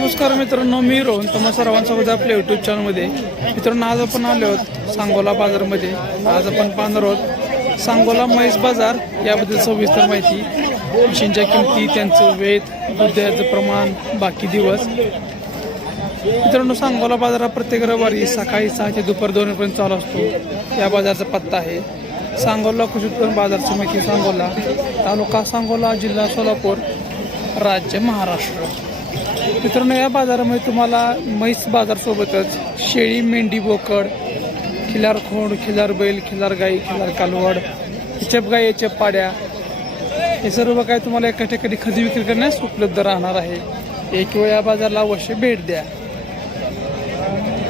नमस्कार मित्रांनो मी रोहन तुम्हा सर्वांसोबत आपल्या यूट्यूब चॅनलमध्ये मित्रांनो आज आपण आलो आहोत सांगोला बाजारमध्ये. आज आपण पाहणार आहोत सांगोला म्हैस बाजार याबद्दल सविस्तर माहिती. म्हशींच्या किमती त्यांचं वेत दुधाचं प्रमाण बाकी दिवस. मित्रांनो सांगोला बाजार हा प्रत्येक रविवारी सकाळी सहा ते दुपार दोनपर्यंत चालू असतो. या बाजाराचा पत्ता आहे सांगोला कृषी उत्पन्न बाजार समिती सांगोला तालुका सांगोला जिल्हा सोलापूर राज्य महाराष्ट्र. मित्रांनो या बाजारामध्ये तुम्हाला म्हैस बाजारसोबतच शेळी मेंढी बोकड खिलार खोंड खिलार बैल खिलार गाई खिलार कालवड हिचप गाई याच्या पाड्या हे सर्व काय तुम्हाला एका ठिकाणी खरेदी विक्री करण्यास उपलब्ध राहणार आहे. एक वेळ या बाजाराला अवश्य भेट द्या.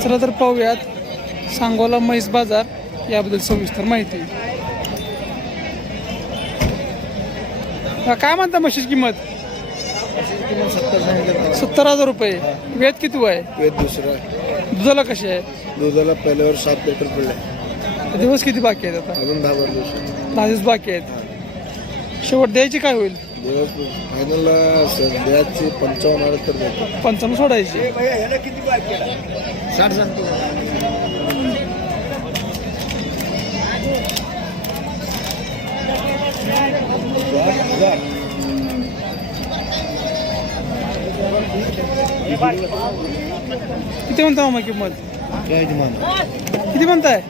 चला तर पाहूयात सांगोला म्हैस बाजार याबद्दल सविस्तर माहिती. काय म्हणता म्हशीची किंमत? सत्तर हजार रुपये. वेद किती आहे वेद दुसरं दुधाला कशी आहे? दुधाला पहिल्यावर सात लिटर पडले. दिवस किती बाकी आहेत आता? अजून दहा बारा दिवस दहा दिवस बाकी आहेत. शेवट द्यायची काय होईल? दिवस फायनलला द्यायची पंचावन्न आलं तर देतो. पंचावन्न सोडायची. साठ सांगतो. किती म्हणता मामा किंमत? किती म्हणताय?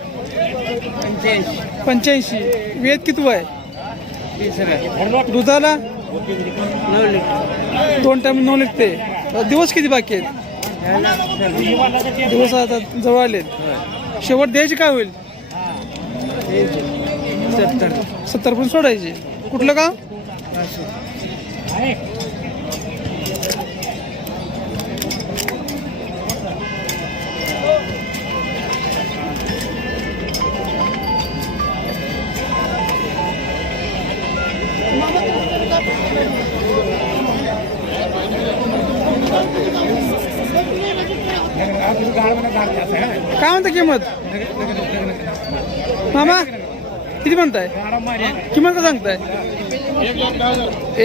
पंच्याऐंशी. वेद किती आहे दुधाला? दोन टाइम नऊ लिखते दिवस किती बाकी आहेत? दिवस आता जवळ आलेत. शेवट द्यायची काय होईल? सत्तर. पण सोडायचे. कुठलं का काय म्हणता किंमत? मामा किती म्हणताय? किंमत का सांगताय?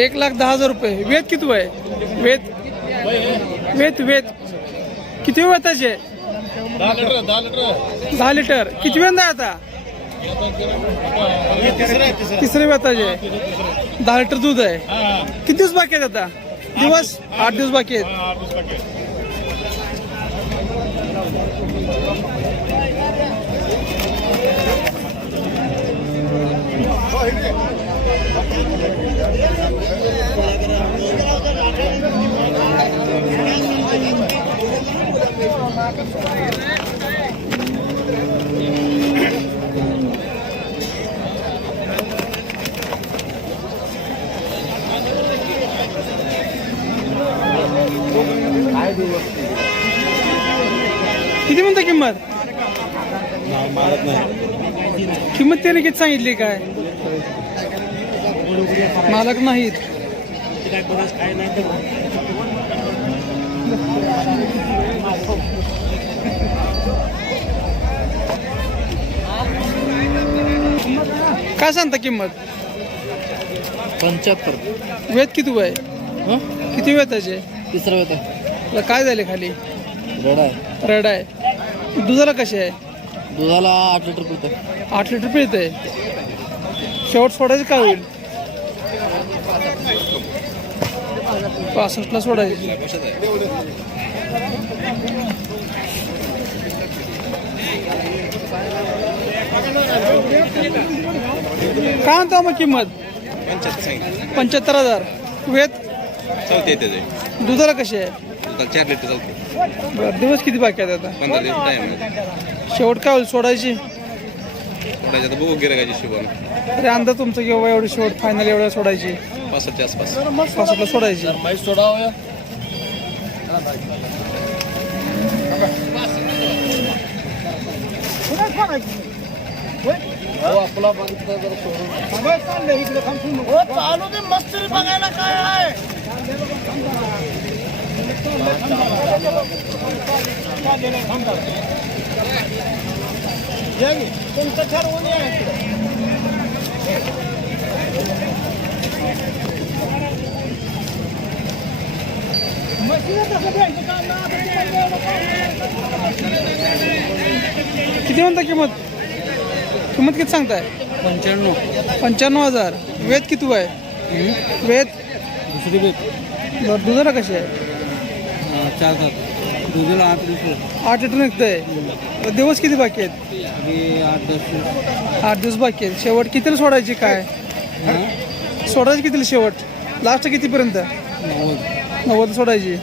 एक लाख दहा हजार रुपये. वेद किती आहे वेद वेद वेद किती वेताचे दहा लिटर. किती वेळ आहे आता? तिसरे वेताचे. दहा लिटर दूध आहे. किती दिवस बाकी आहेत आता? दिवस? आठ दिवस बाकी आहेत. I do. किती म्हणता किंमत? किंमत त्याने किती सांगितली काय? मालक नाहीत. काय सांगता किंमत? पंच्याहत्तर. वेद किती हं? किती वेताचे? तिसरा तुला काय झाले खाली? रेड रड आहे. दुधाला कशी आहे? दुधाला आठ लिटर पितं आठ लिटर पिळत आहे शेवट सोडायचं काय होईल? पासष्टला सोडायची. काय म्हणतो मग किंमत? पंच्याहत्तर हजार. वेत चालते येते ते. दुधाला कशी आहे? चार लिटर चालते बरं दिवस किती बाकी आहेत आता? पंधरा दिवस टाइम शेवट काय होईल सोडायची? सोडायचं आता बघू गिरायची शिवण अरे अंदाज तुमचं केव्हा एवढी शेवट फायनल एवढ्या सोडायची? पासष्टच्या आसपास. पासष्टला सोडायची. चालू दे मस्त बघायला काय आहे? किती म्हणता किंमत? किंमत किती सांगताय? पंच्याण्णव. पंच्याण्णव हजार. वेद किती आहे वेद? दुसरी वेद. बरं कशी आहे? चार दुधाला आठ दिवस आठ लिटर निघतंय. दिवस किती बाकी आहेत? आठ दस आठ दिवस बाकी आहेत. शेवट कितीला सोडायची काय? सोडायची कितीला शेवट? लास्ट कितीपर्यंत? नव्वद. नव्वद सोडायची.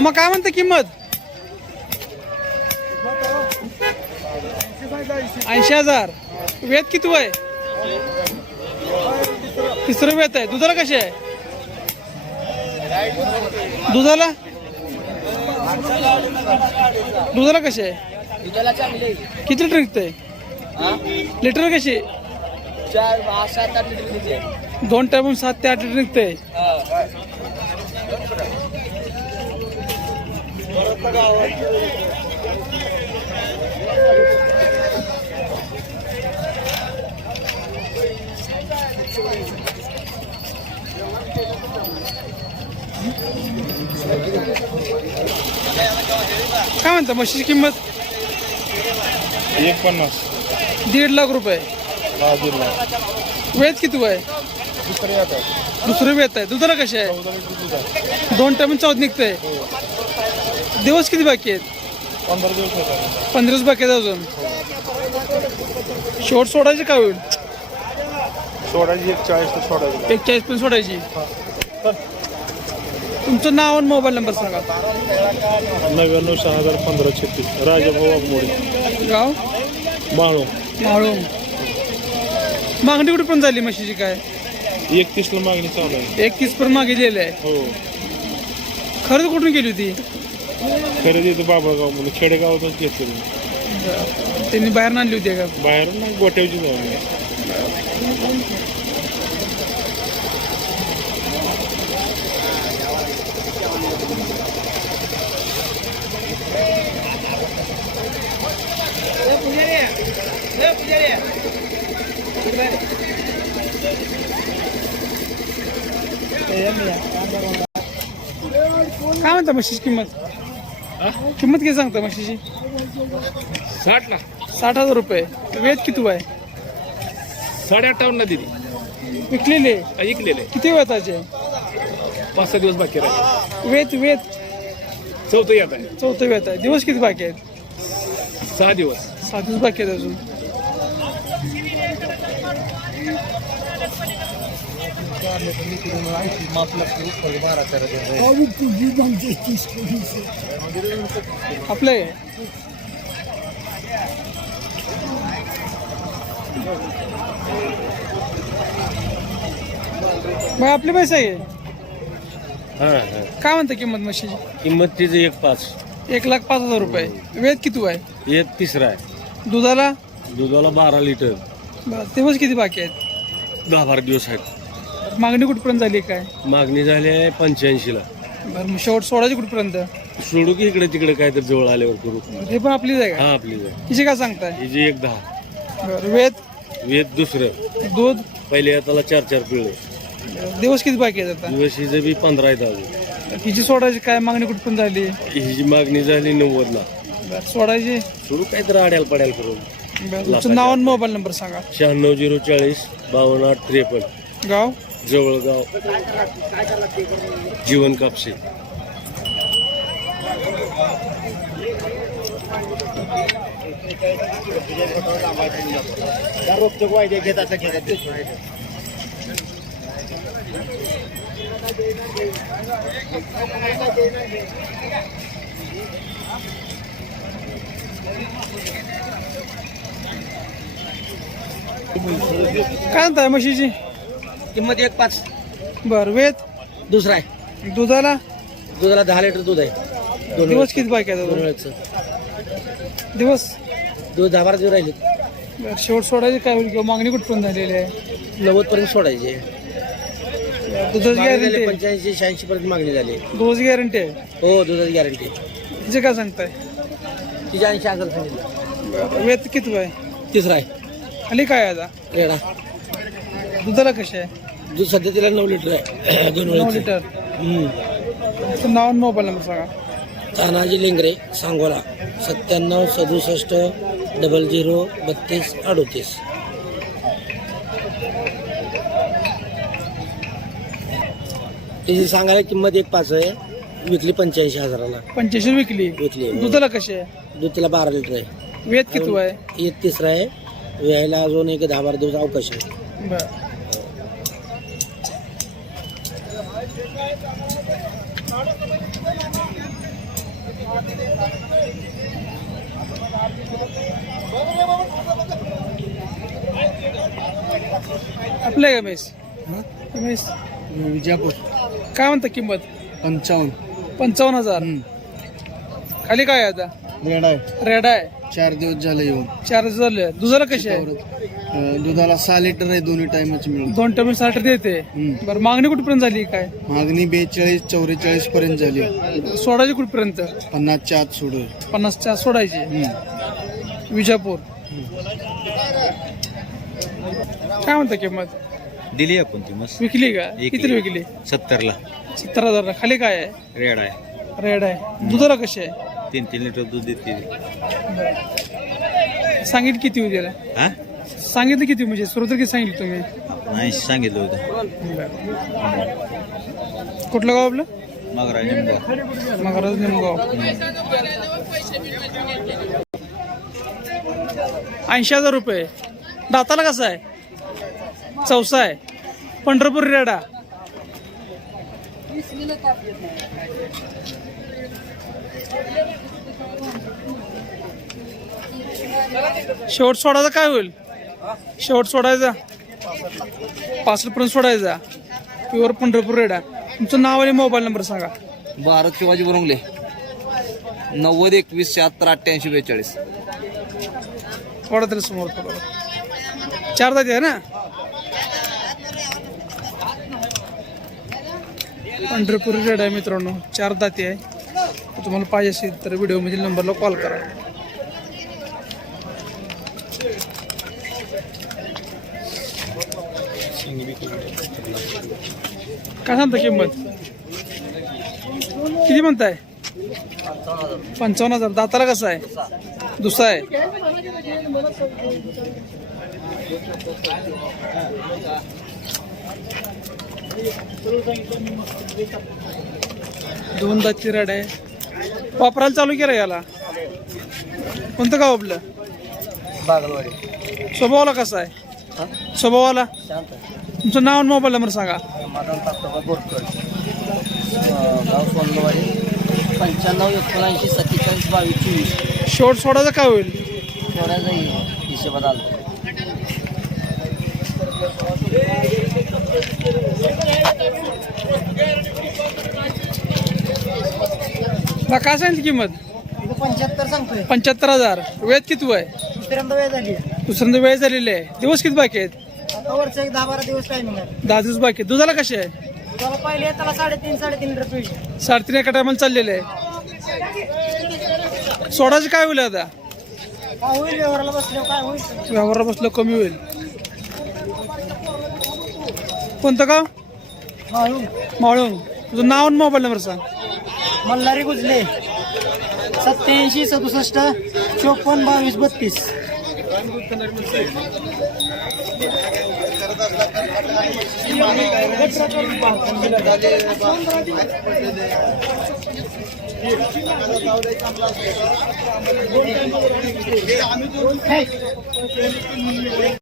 मग काय म्हणते किंमत? ऐंशी हजार. वेद किती आहे तिसरं वेत आहे. दुधाला कशी आहे? दुधाला? दुधाला कशी आहे? दुधाला चांगले किती लिटर निघतंय लिटर कशी? चार सात आठ लिटर दोन टाइम सात ते आठ लिटर निघतंय काय म्हणता म्हशीची किंमत? एक पन्नास दीड लाख रुपये. हा वेद किती आहे दुसरी आता दुसरं वेत आहे. दुधाला कशी आहे? दोन टाइम चौथ निघतंय. दिवस किती बाकी आहेत? पंधरा दिवस होता पंधरा दिवस बाकी आहेत अजून? शेवट सोडायची काय होईल? सोडायची एक चाळीस तर सोडायची. एक चाळीस पण सोडायची? तुमचं नाव आणि मोबाईल नंबर सांगा. नव्याण्णव सहा हजार पंधरा छत्तीस. राजाभाऊ वाघमोडी गाव? माळू. माळू. मागणी कुठे पण झाली म्हशीची काय? एकतीसला मागणी चालू आहे. एक तीस पण मागितलेलं आहे. हो. खर्च कुठून केली होती? खरेदी तर बाबागाव म्हणून खेडेगावातच घेतलेली त्यांनी बाहेर आणली होती का? बाहेर ना गोट्यावची जाऊन काय म्हणता म्हशीची किंमत किंमत किती सांगता म्हशीची? साठला. साठ हजार रुपये. वेद किती आहे साडे अठ्ठावन्न दिली. विकलेले? ऐकलेले किती वेताचे? पाच सहा दिवस बाकी राहिले. वेत वेत. चौथं येत आहे. चौथं वेत आहे. दिवस किती बाकी आहेत? सहा दिवस. सात दिवस बाकी आहेत अजून. आपले. बाय आपले पैसे आहे. काय म्हणते किंमत म्हशीची? किंमत तिचं एक पाच. एक लाख पाच हजार रुपये. वेद किती आहे एक तिसरा आहे. दुधाला? दुधाला बारा लिटर. बरं, दिवस किती बाकी आहेत? दहा बारा दिवस आहेत. मागणी कुठपर्यंत झाली काय? मागणी झाली आहे पंच्याऐंशीला. बरं मग शेवट सोडायची कुठपर्यंत? सोडू की इकडे तिकडे काय तर जवळ आल्यावर करू. हे पण आपलीच आहे का? हा आपली जाय हिचे काय सांगताय? हिची एक दहा. बरं वेद? वेद दुसरं. दूध? पहिले याला चार चार पिळे. दिवस किती बाकी आहेत आता? दिवस हिचं बी पंधरा आहेत अजून. हिची सोडायची काय मागणी कुठपर्यंत झाली? हिची मागणी झाली नव्वदला. बरं, सोडायची? सोडू काय तर आड्याल पड्याल करून. बरं, तुमचं नाव आणि मोबाईल नंबर सांगा. शहाण्णव झिरो चाळीस बावन्न आठ त्रेपन्न. गाव? जवळगाव जीवन कापसे काय म्हणताय म्हशीची किंमत एक पाच. बरं वेद? दुसरा आहे. दुधाला? दुधाला दहा लिटर दूध आहे. दोन दिवस किती बाकी आहेत दोन? वेळचं. दिवस? दूध दहा बारा दिवस राहिले. बरं, शेवट सोडायची काय होईल? किंवा मागणी कुठपर्यंत झालेली आहे? नव्वद पर्यंत सोडायचे दुधाची गॅरंटी पंच्याऐंशी शहाऐंशी पर्यंत मागणी झाली. दुधाची गॅरंटी आहे? हो दुधाची गॅरंटी तिचे काय सांगताय? तिचे ऐंशी हजार सांगितलं. वेत किती आहे? तिसरा आहे. खाली काय आहे आता? रेडा दुधाला कशी आहे? दूध सध्या तिला नऊ लिटर आहे. दोन नऊ वेळेचे लिटर. हम्म. तुमचं नाव आणि मोबाईल नंबर सांगा. तानाजी लेंगरे सांगोला. सत्त्याण्णव सदुसष्ट डबल झिरो बत्तीस अडोतीस. त्याची सांगायला किंमत एक पाच आहे. विकली पंच्याऐंशी हजाराला. पंच्याऐंशी विकली. विकली. दुधाला कशी आहे? दूध तिला बारा लिटर आहे. वेत किती आहे? एक तिसरा आहे. व्यायला अजून एक दहा बारा दिवस अवकाश आहे. बर. आपलं आहे मेस मेस विजापूर. काय म्हणता किंमत? पंचावन्न. पंचावन्न हजार. खाली काय आहे आता? रेड आहे. रेड आहे. चार दिवस झाले येऊन. चार झाले. दुधाला कशी आहे? अं, दुधाला सहा लिटर आहे दोन्ही टायमाची मिळून. दोन टमी साठ देते. बरं मागणी कुठपर्यंत झाली काय? मागणी बेचाळीस चौवेचाळीस पर्यंत झाली. सोडायची कुठपर्यंत? पन्नासच्या आत सोडू पन्नासच्या सोडायची. विजापूर. काय म्हणता किंमत? दिली आपण ती मस्त. विकली का? एक किती विकली? सत्तरला. सत्तर हजार खाली काय आहे? रेड आहे. रेड आहे. दुधाला कशी आहे? तीन तीन लिटर दूध देते. सांगितलं किती त्याला? हा? सांगितलं किती म्हणजे? सुरू तर किती सांगितलं तुम्ही? नाही सांगितलं होतं. कुठलं गाव आपलं? मग निंबा. महाराज निमगाव ऐंशी हजार रुपये. दाताला कसा आहे? चौसा आहे. पंढरपूर रेडा. शेवट सोडायचा काय होईल? शेवट सोडायचा. पासष्टपर्यंत सोडायचा. प्युअर पंढरपूर रेडा. तुमचं नाव आणि मोबाईल नंबर सांगा. भारत शिवाजी बुरंगले. नव्वद एकवीस शहात्तर अठ्ठ्याऐंशी बेचाळीस. थोडा तरी समोर थोडं. चार जाती आहे ना? पंढरपूर रेड आहे मित्रांनो. चार दाती आहे. तुम्हाला पाहिजे असेल तर व्हिडिओमधील नंबरला कॉल करा. काय सांगता किंमत? किती म्हणताय? पंचावन्न हजार. दाताला कसा आहे? दुसरा आहे. दोन दातची राड आहे. वापरायला चालू केलं याला. कोणतं गाव आपलं? बागलवाडी. स्वभावाला कसा आहे? स्वभावाला? तुमचं नाव आणि मोबाईल नंबर सांगा. गाव पंच्याण्णव एकोणऐंशी सत्तेचाळीस बावीस चोवीस. शेवट सोडायचं काय होईल? थोड्याचा हिशोबात आलं ना काय सांगितली किंमत? पंच्याहत्तर सांगतोय. पंच्याहत्तर हजार. वेळ किती आहे दुसऱ्यांदा वेळ झाली. दुसऱ्यांदा वेळ झालेली आहे. दिवस किती बाकी आहेत? एक दहा बारा दिवस टायमिंग आहे. दहा दिवस बाकी आहेत. दुधाला कसे आहे? त्याला पहिले त्याला साडेतीन साडेतीन पिळली. साडेतीन एका टायमाला चाललेलं आहे. काय होईल आता? काय होईल व्यवहाराला बसल्यावर काय होईल? व्यवहार बसलं कमी होईल. कोणतं गाव? माळून. माळूंग तुझं नाव आणि मोबाईल नंबर सांग. मल्हारी गुजले. सत्याऐंशी सदुसष्ट चोपन्न बावीस बत्तीस.